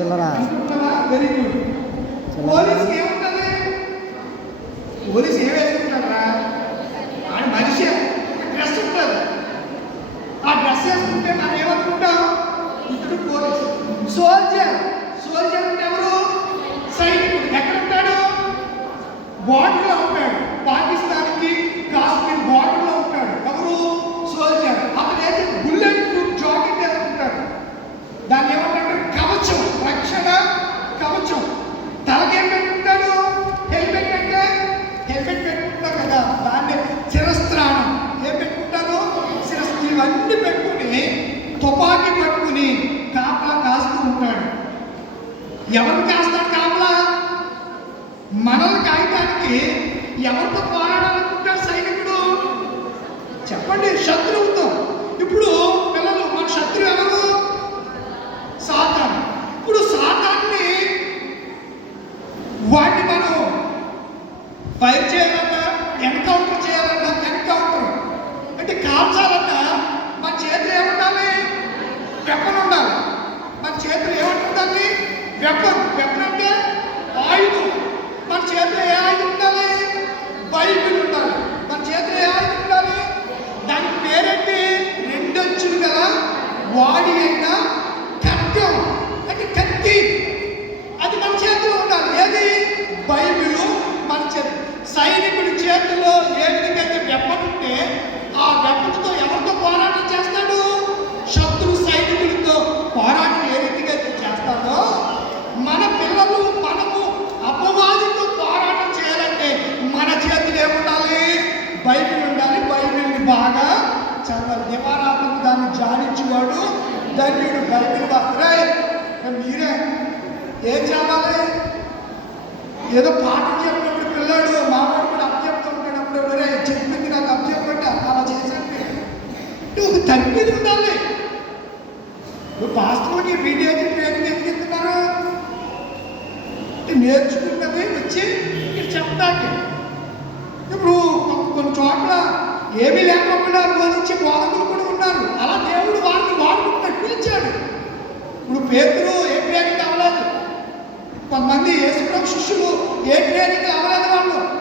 చిల్లరా. Very good police ఏముంటుంది? Police ఏం వేసుకుంటారా? ఆయన మనిషి. డ్రెస్ ఉంటుంది. ఆ డ్రెస్ వేసుకుంటే మనం ఏమనుకుంటాం? ఇతడు పోలీస్. సోల్జర్. చెప్పండి శత్రువుతో ఇప్పుడు పిల్లలు మన శత్రువు ఎవరు? సాతాన్. ఇప్పుడు సాతాన్ని వాటిని మనం ఫైర్ చేయాలన్నా ఎన్కౌంటర్ చేయాలన్నా ఎన్కౌంటర్. అంటే కాల్చాలన్నా మన చేతులు ఏముండాలి? వెపన్ ఉండాలి. మన చేతులు చేతిలో ఉండాలి? వెపన్. వెపన్ అంటే ఆయుధం. మన చేతిలో ఏ ఆయుధం ఉండాలి? బైబిల్ ఉండాలి. మన చేతిలో ఏ దాని పేరేంటి రెండొచ్చులు గల వాడి అయిన ఖడ్గం అంటే కత్తి. అది మన చేతిలో ఉండాలి. ఏది? బైబిల్ మన చేతి. సైనికుడి చేతిలో ఏ విధంగా అయితే ఆ వెప్పన్తో ఎవరితో పోరాటం చేస్తాడు శత్రు సైనికుడితో పోరాటం ఏ రీతిగా అయితే చేస్తాడో మన పిల్లలు మనము అపవాదితో పోరాటం చేయాలంటే మన చేతిలో ఏముండాలి బైబిల్ ఉండాలి బైబిల్ని బాగా చదవాలి దివారాత్మకు దాన్ని జాడించేవాడు ధన్యుడు బయటకు బాగా మీరే? ఏం చదవాలి ఏదో పాట చెప్పినప్పుడు పిల్లాడు మామూలు అప్ చెప్తూ ఉంటాడు అప్పుడు చెప్పింది నాకు అప్ చెప్పండి అలా చేశాను ఒక తండ్రి ఉండాలి. నువ్వు పాస్టర్కి వీడియో ట్రైనింగ్ ఎందుకు ఇస్తున్నారు నేర్చుకున్నది వచ్చి ఇక్కడ చెప్పడానికి. ఇప్పుడు కొన్ని చోట్ల ఏమీ లేకుండా బోధించి బోధకులు కూడా ఉన్నారు అలా దేవుడు వారిని వాడుకుంటాడు పిలిచాడు ఇప్పుడు పేదలు ఏ ట్రైనింగ్ అవ్వలేదు కొంతమంది ఏసుకున్న శిష్యులు ఏ ట్రైనింగ్ అవ్వలేదు వాళ్ళు.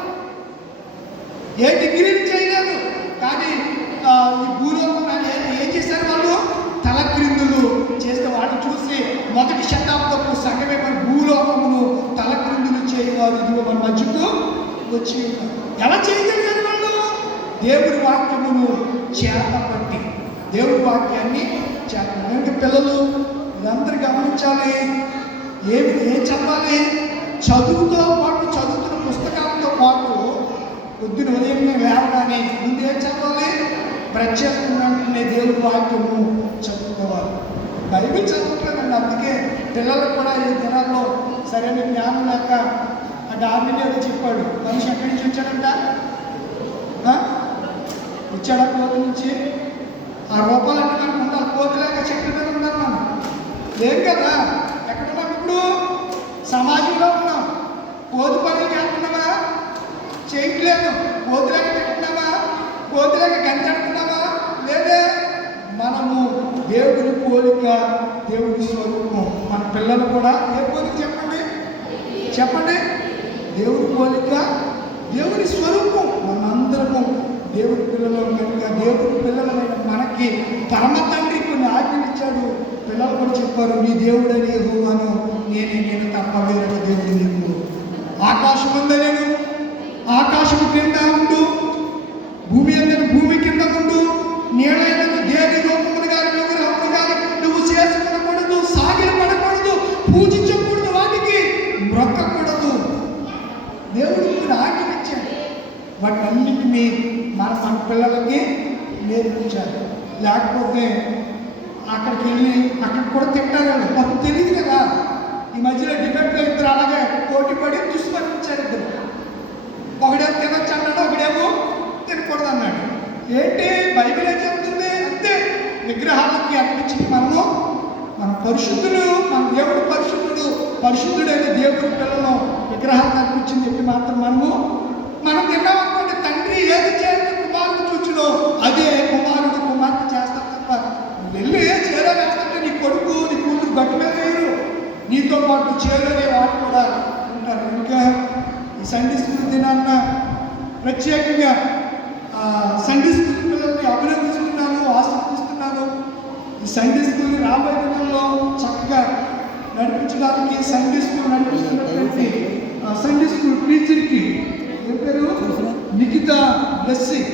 ఏ డిగ్రీలు చేయలేదు. కానీ ఈ భూలోకం ఏం- చేశారు వాళ్ళు? తల క్రిందులు చేస్తే వాటిని చూసి మొదటి శతాబ్దపు సంగమే మన భూలోకమును తల క్రిందులు చేయవారు. ఇదిగో మన మధ్యకు వచ్చి ఎలా చేయగలిగారు వాళ్ళు? దేవుడి వాక్యమును చేతపట్టి. దేవుడి వాక్యాన్ని చేత పిల్లలు ఇదందరూ గమనించాలి. ఏమి ఏం చెప్పాలి? చదువుతో పాటు చదువుతున్న పుస్తకాలతో పాటు పొద్దున ఉదయం లేవగానే ముందు ఏం చదవాలి ప్రత్యేకంగా దేవుడి వాక్యము చదువుకోవాలి బైబిల్ చదువుతున్నానండి అందుకే పిల్లలకు కూడా ఈ దినాల్లో సరైన జ్ఞానం లేక ఆ డార్మిన్ ఏదో చెప్పాడు. మనిషి ఎక్కడి నుంచి వచ్చాడంట? ఆ? వచ్చాడా? కోతి నుంచి? ఆ రూపాయలు అంటే మనకు ఉండాలి. కోతి చెట్ల మీద ఉండాలి మనం. ఏం కదా? ఎక్కడ ఉన్నాం ఇప్పుడు సమాజంలో ఉన్నాం. కోతి పని చేస్తున్నామా చేయట్లేదు. కోతిలాగ తింటున్నామా కోతిలాగ గంతడుతున్నామా లేదే మనము దేవుడి పోలిక దేవుడి స్వరూపం. మన పిల్లలు కూడా ఏ పోలిక చెప్పండి? చెప్పండి. దేవుడి పోలిక దేవుడి స్వరూపం. మనందరము దేవుడి పిల్లలు కనుక దేవుడి పిల్లలమైన మనకి పరమ తండ్రి కొన్ని ఆజ్ఞలు ఇచ్చాడు. పిల్లలు కూడా చెప్పారు నీ దేవుడని హోమాను నేనే నేను తప్ప వేరొక దేవుడు నీకు ఆకాశం ఉందా నేర్పించాలి లేకపోతే అక్కడికి వెళ్ళి అక్కడ కూడా తింటారు. మాకు తెలియదు కదా. ఈ మధ్యలో డిబేట్లో ఇద్దరు అలాగే పోటీ పడి దుష్పరించారు ఇద్దరు. ఒకడేమో తినొచ్చు అన్నాడు ఒకడేమో తినకూడదు అన్నాడు ఏంటి? బైబిల్ ఏం చెప్తుంది? అంతే. విగ్రహాలకి అర్పించింది మనము మన పరిశుద్ధుడు మన దేవుడు పరిశుద్ధుడు పరిశుద్ధుడైన దేవుడి పిల్లలు విగ్రహాలకు అర్పించింది చెప్పి మాత్రం మనము మనం తిన్నామనుకోండి తండ్రి ఏది అదే కుమారుడు కుమార్తె చేస్తారు తప్ప వెళ్ళి చీర వేస్తుంటే నీ కొడుకు నీ కూతురు గట్టు మీద వేయరు. నీతో పాటు చేరనే వారు కూడా ఉంటారు. ఇంకా ఈ సండే స్కూల్ దినాన్న ప్రత్యేకంగా సండే స్కూల్ పిల్లల్ని అభినందిస్తున్నాను ఆశీర్వదిస్తున్నాను. ఈ సండే స్కూల్ రాబోయే దినాల్లో చక్కగా నడిపించడానికి సండే స్కూల్ నడిపిస్తున్నటువంటి సండే స్కూల్ టీచర్కి ఏం పేరు? నిఖిత బ్లెస్సింగ్.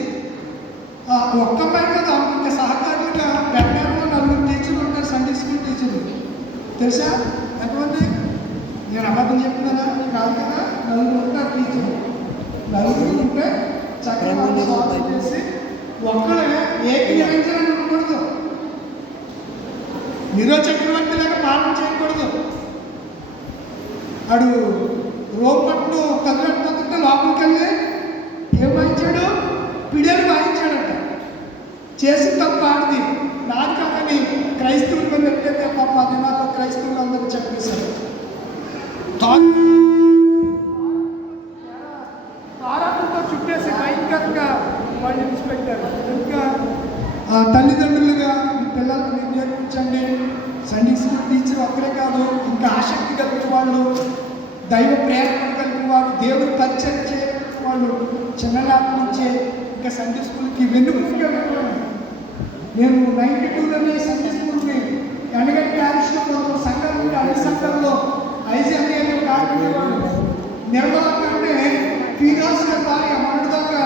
ఒక్క అమ్మాయి కదా ఇంకా సహకారులుగా బెంగారులో నలుగురు టీచర్లు ఉంటారు సండే స్కూల్ టీచర్లు తెలుసా? ఎంతమంది నేను అబద్ధం చెప్తున్నానా? కాదు కదా? నలుగురు ఉంటారు టీచర్లు నలుగురు ఉంటే చక్కగా చేసి ఒక్కడే ఏకి నిరంజనం ఉండకూడదు నిరో చక్రవర్తి లాగా పాలన చేయకూడదు. అడు రోమ్ పట్టు కదిలిపోతుంటే లోపలికి వెళ్ళి ఏం వాయించాడు? పిడియలు వాయించాడట చేసి తప్ప ఆడిది నాకు కాదని క్రైస్తవులు ఎట్లయితే పాప అది నాకు క్రైస్తవులు అందరూ చెప్పేశారు. తారాలతో చుట్టేసి భయంకరంగా వాళ్ళు విడిచిపెట్టారు ఇంకా ఆ, తల్లిదండ్రులుగా మీ పిల్లలకు మీరు నేర్పించండి. సండే స్కూల్ టీచర్ ఒక్కరే కాదు ఇంకా ఆసక్తి కలిగిన వాళ్ళు దైవ ప్రేరణ కలిగిన వారు దేవుడు పరిచయం చేయని వాళ్ళు చిన్ననాటి నుంచే ఇంకా సండే స్కూల్కి వెళ్ళాలి. నేను నైన్టీ టూలోనే సండే స్కూల్ని ఎండగంటి ప్యారిస్లో కొంత సంఘం ఉంటే అన్ని సంఘంలో ఐజీ అనే కార్యక్రమాలు నిర్మల కంటే ఫీదాస్ గారి భార్య మొన్నటిదాకా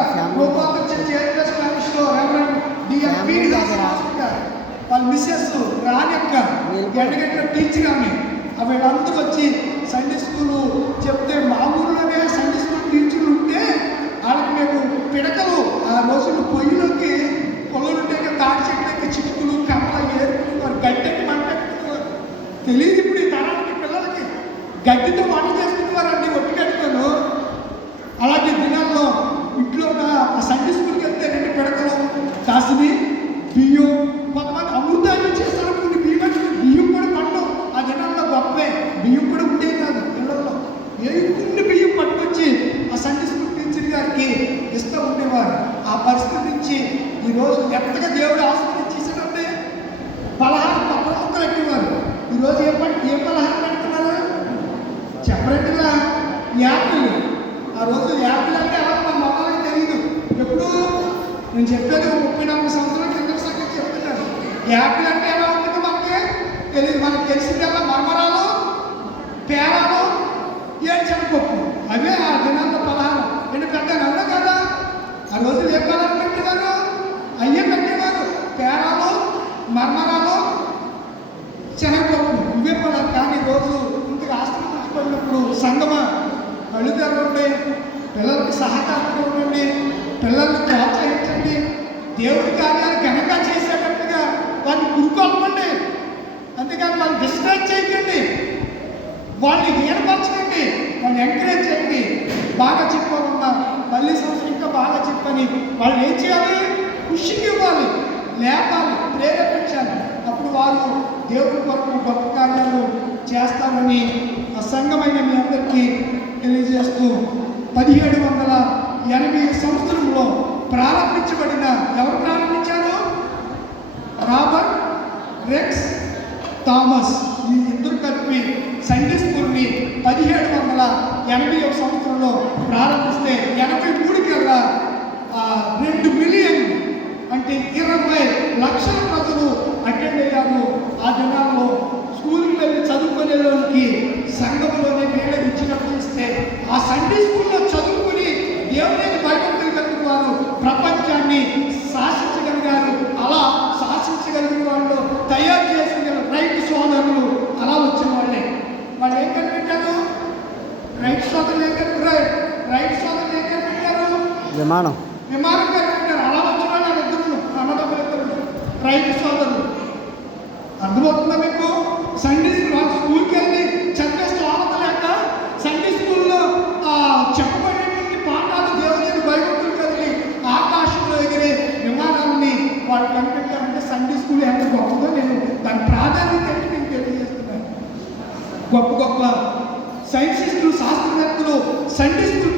రెవరెండ్ డిఎం ఫీదాస్ మాస్టర్ గారు వాళ్ళ మిస్సెస్ రాణి యొక్క ఎండగంటిలో టీచర్ ఆమె. వీళ్ళందరూ వచ్చి సండే స్కూల్ చెప్తే మా తెలియదు ఇప్పుడు ఈ తరానికి పిల్లలకి గడ్డితో వంట చేసుకునేవారండి ఒట్టి గడ్డితోను అలాగే దినాల్లో ఇంట్లో ఒక ఆ సండే స్కూల్కి వెళ్తే రెండు పిడకలు కాసిని బియ్యం కొంతమంది అమృతాన్ని చేస్తారు కొన్ని బియ్యం బియ్యం కూడా పండు. ఆ దినాల్లో గొప్పే. బియ్యం కూడా ఉండేవి కాదు పిల్లల్లో. ఏ కొన్ని బియ్యం పట్టుకొచ్చి ఆ సండే స్కూల్ టీచర్ గారికి ఇస్తూ ఉండేవారు. ఆ పరిస్థితి నుంచి ఈరోజు ఎంతగా దేవుడు ఆస్వాదించేసాడంటే పలహారం పక్కన మొక్కలు ఎక్కేవారు ఈరోజు ఏ పని ఏ పలహారం పెడుతున్నారు చెప్పరండిలా యాపిల్ ఆ రోజు యాపిల్ అంటే ఎలా మా మొక్కలకి తెలియదు ఎప్పుడు నేను చెప్పాను ముప్పై నలభై సంవత్సరాల కింద సంగతి చెప్తున్నాను. యాపిల్ అంటే ఎలా ఉంటుంది మనకి? తెలియదు మనకు తెలిసిందల్లా మర్మరాలు పేరాలు ఏడ్చనపప్పు అవే ఆ దినాల్లో పలహారం ఎందుకంటే అవునా కదా? ఆ రోజు ఏ పలహారం పెట్టేవారు అయ్యే పెట్టేవారు. పేరాలు మర్మరాలు శనగపప్పు ఇవే పదాలు. కానీ రోజు ఇంతకు ఆస్తులు పడినప్పుడు సంగమ కళ్ళు తెరవండి పిల్లలకి సహకారంగా ఉండండి పిల్లల్ని ప్రోత్సహించండి. దేవుడి కార్యాలు ఘనంగా చేసేటట్టుగా వాళ్ళని గురుకొల్పండి అంతేకాని వాళ్ళు డిస్కరేజ్ చేయకండి. వాళ్ళని ఏర్పరచకండి. వాళ్ళని ఎంకరేజ్ చేయండి. బాగా చెప్పాలన్నా మళ్ళీ సంవత్సరం ఇంకా బాగా చెప్పని వాళ్ళు ఏం చేయాలి? ఖుషికి ఇవ్వాలి. లేపాలి. ప్రేరేపించాలి. అప్పుడు వారు దేవుడి కొరకు గొప్ప కార్యాలు చేస్తామని అసంగమైన మీ అందరికీ తెలియజేస్తూ పదిహేడు వందల ఎనభై సంవత్సరం ప్రారంభించబడిన ఎవరు ప్రారంభించారు? Robert Rex Thomas. ఈ ఇద్దరు కలిపి సైంటిస్ట్ స్కూల్ని పదిహేడు వందల ఎనభై ఒక సంవత్సరంలో ప్రారంభిస్తే ఎనభై మూడుకల్లా ఆ, రెండు మిలియన్ అంటే ఇరవై లక్షల ప్రజలు అటెండ్ అయ్యారు ఆ దినాల్లో స్కూల్కి వెళ్ళి చదువుకునేలోనికి సంఘంలోనే వీళ్ళకి ఇచ్చినప్పుడు ఇస్తే ఆ సండే స్కూల్లో చదువుకుని దేవుని భయభక్తులు కలిగిన వారు ప్రపంచాన్ని శాసించగలిగారు అలా శాసించగలిగిన వాళ్ళు తయారు చేసిన రైతు సోదరులు అలా వచ్చిన వాళ్ళే వాళ్ళు ఏం కనిపెట్టారు రైతు సోదరులు ఏం కనిపెట్టారు రైతు సోదరులు ఏం కనిపెట్టారు విమానం విమానం కనిపెట్టారు అలా వచ్చిన వాళ్ళు ఇద్దరు ఇద్దరు రైతు సోదరులు అర్థమవుతుందా మీకు? సండే స్కూల్ స్కూల్కి వెళ్ళి చదివే స్తోమత లేక సండే స్కూల్లో ఆ, చెప్పబడినటువంటి పాఠాలు దేవుని భయభక్తులు కలిగి ఆకాశంలో ఎగిరే విమానాలని వాళ్ళు కనిపెట్టారంటే సండే స్కూల్ ఎంత గొప్పదో నేను దాని ప్రాధాన్యత ఏంటి నేను తెలియజేస్తున్నాను. గొప్ప గొప్ప సైంటిస్టులు శాస్త్రవేత్తలు సండే స్కూల్